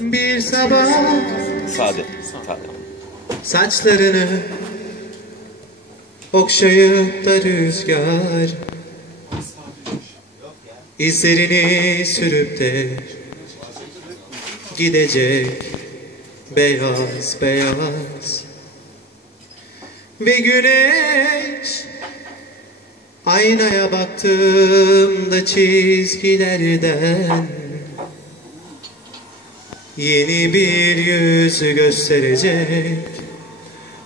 Bir sabah Sade. Sade. saçlarını okşayıp da rüzgar izlerini sürüp de gidecek beyaz beyaz ve güneş aynaya baktığımda çizgilerden Yeni bir yüzü gösterecek.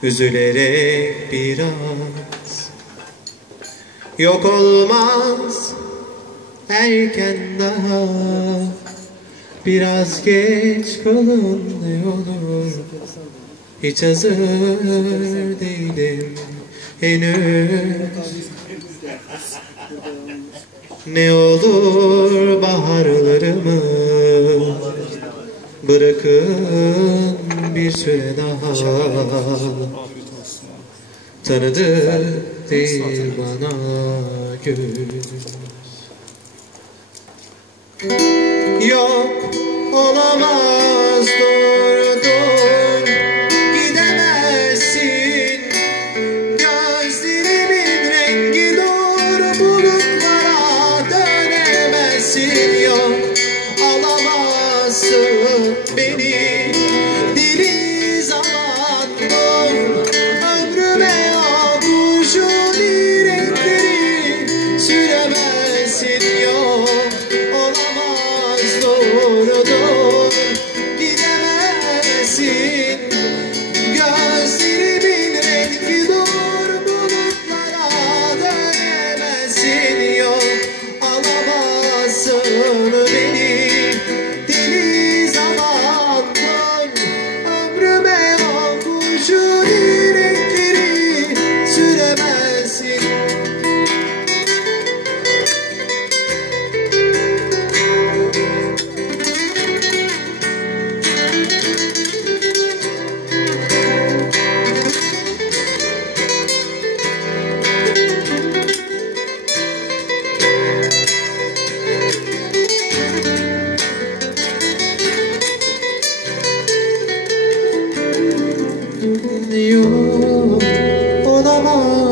Üzülerek biraz. Yok olmaz. Erken daha. Biraz geç kalın ne olur. Hiç hazır değilim henüz. Ne olur baharlarımı Bırakın bir süre daha. Tanıdı değil bana göz. Yok olamaz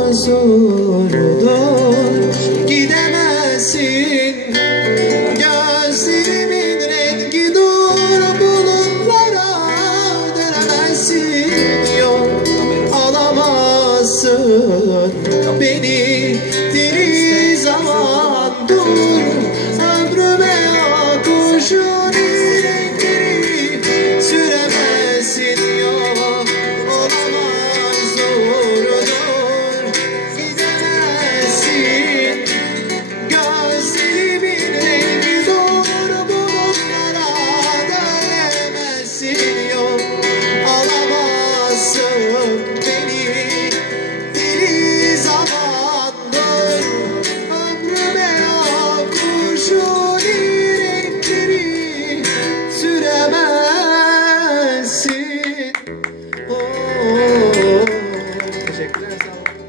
huzurdur Gidemezsin. Gözlerimin rengi dur Bulutlara dönemezsin. Yok alamazsın. Beni diri zaman dur.